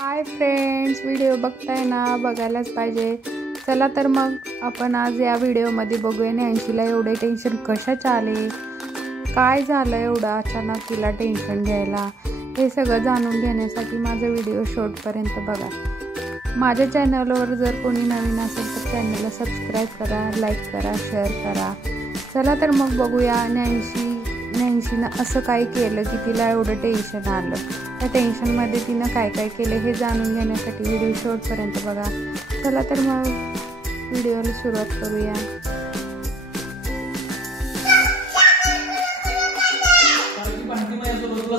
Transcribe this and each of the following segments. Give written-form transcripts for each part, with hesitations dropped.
Hi friends, video बघताय ना, बघायलाच पाहिजे। चला तर मग आपण आज या व्हिडिओमध्ये बघूया नॅन्सीला एवढे टेन्शन कशाचे आले, काय झालं एवढं अचानक तिला टेन्शन घ्यायला, हे सगळं जाणून घेण्यासाठी माझा व्हिडिओ शेवटपर्यंत बघा। माझ्या चॅनलवर जर कोणी नवीन असेल तर चॅनलला सबस्क्राईब करा, लाईक करा, शेअर करा। चला तर मग बघूया नॅन्सीनं असं काय केलं की तिला एवढं टेन्शन आलं। त्या टेन्शनमध्ये तिनं काय काय केलं हे जाणून घेण्यासाठी व्हिडिओ शेवटपर्यंत बघा। चला तर मग व्हिडिओला सुरुवात करूया।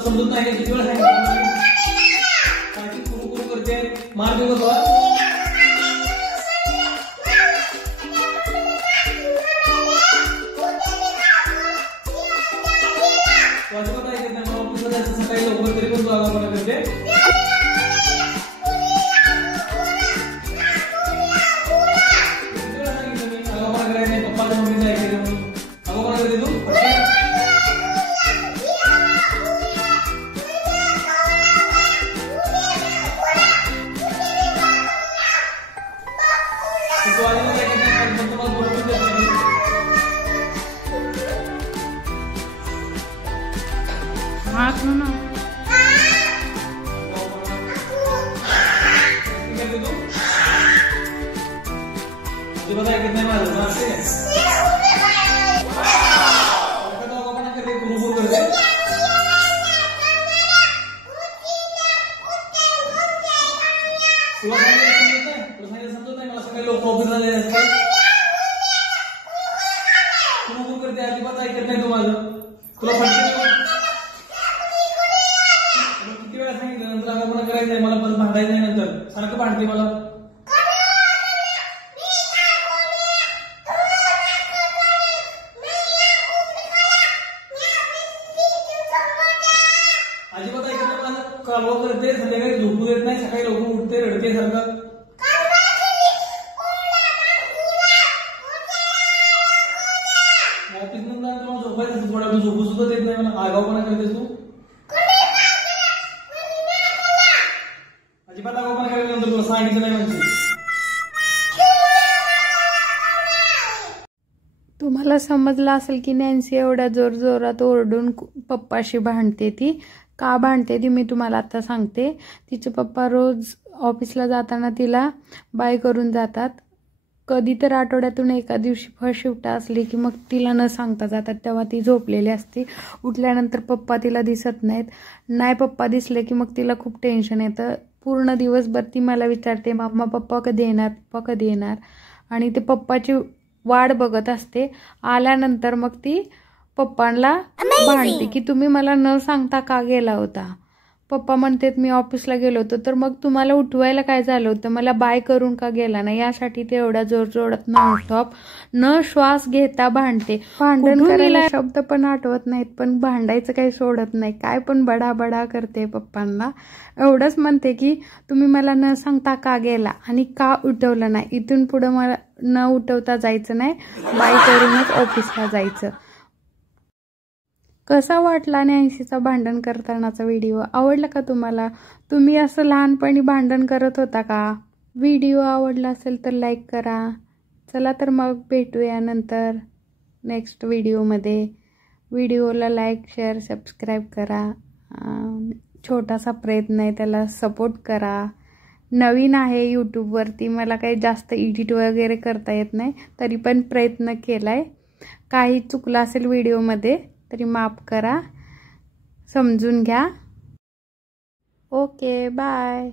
समजत नाही किती वेळा सांगितलं कुरकुर करते मार देऊ का सकाळी लवकर तरी पण आगाऊपणा करते। सांगितलं मी आगाऊपणा करायचं नाही, पप्पाच्या मम्मीचं ऐकायचं म्हणून आगाऊपणा करते तू। अजिबात ऐकत नाही तू माझं, तुला किती वेळा सांगितलं नंतर आगाऊपणा करायचं नाही, मला परत भांडायचं नाही, नंतर सारखं भांडते मला। अजिबात ऐकत नाही माझं, कालवा करते, संध्याकाळी झोपू देत नाही, सकाळी लवकर उठते, रडते सारखं। ऑफिस मधून तुला झोपायचं थोडा वेळ झोपू सुद्धा देत नाही मला, आगाऊपणा करतेस तू। अजिबात आगाऊपणा करायला नंतर तुला सांगितलं नाही म्हणजे। तुम्हाला समजलं असेल की नॅन्सी एवढ्या जोरजोरात ओरडून पप्पाशी भांडते। ती का भांडते ती मी तुम्हाला आता सांगते। तिचे पप्पा रोज ऑफिसला जाताना तिला बाय करून जातात। कधी तर आठवड्यातून एका दिवशी फर्स्ट शिफ्ट असली की मग तिला न सांगता जातात, तेव्हा ती झोपलेली असते। उठल्यानंतर पप्पा तिला दिसत नाहीत, नाही पप्पा दिसले की मग तिला खूप टेन्शन येतं। पूर्ण दिवसभर ती मला विचारते, मम्मा पप्पा कधी येणार, पप्पा कधी येणार, आणि ते पप्पाची वाट बघत असते। आल्यानंतर मग ती पप्पांना भांडते की तुम्ही मला न सांगता का गेला होता। पप्पा म्हणतात मी ऑफिसला गेलो होतो, तर मग तुम्हाला उठवायला काय झालं होतं, मला बाय करून का गेला नाही, यासाठी ते एवढ्या जोरजोरात नॉनस्टॉप न श्वास घेता भांडते। भांडण करायला शब्द पण आठवत नाहीत, पण भांडायचं काही सोडत नाही, काय पण बडा करते पप्पांना। एवढंच म्हणते की तुम्ही मला न सांगता का गेला आणि का उठवलं नाही, इथून पुढे मला न उठवता जायचं नाही, बाय करूनच ऑफिसला जायचं। कसा वाटला नॅन्सीचा भांडण करतानाचा व्हिडिओ, आवडला का तुम्हाला? तुम्ही असं लहानपणी भांडण करत होता का? व्हिडिओ आवडला असेल तर लाईक करा। चला तर मग भेटूया नंतर नेक्स्ट व्हिडिओमध्ये। व्हिडिओला लाईक, शेअर, सबस्क्राईब करा। छोटासा प्रयत्न आहे, त्याला सपोर्ट करा। नवीन आहे यूट्यूबवरती, मला काही जास्त एडिट वगैरे करता येत नाही, तरी पण प्रयत्न केलाय। काही चुकलं असेल व्हिडिओमध्ये तरी माफ करा, समजून घ्या। Okay, bye.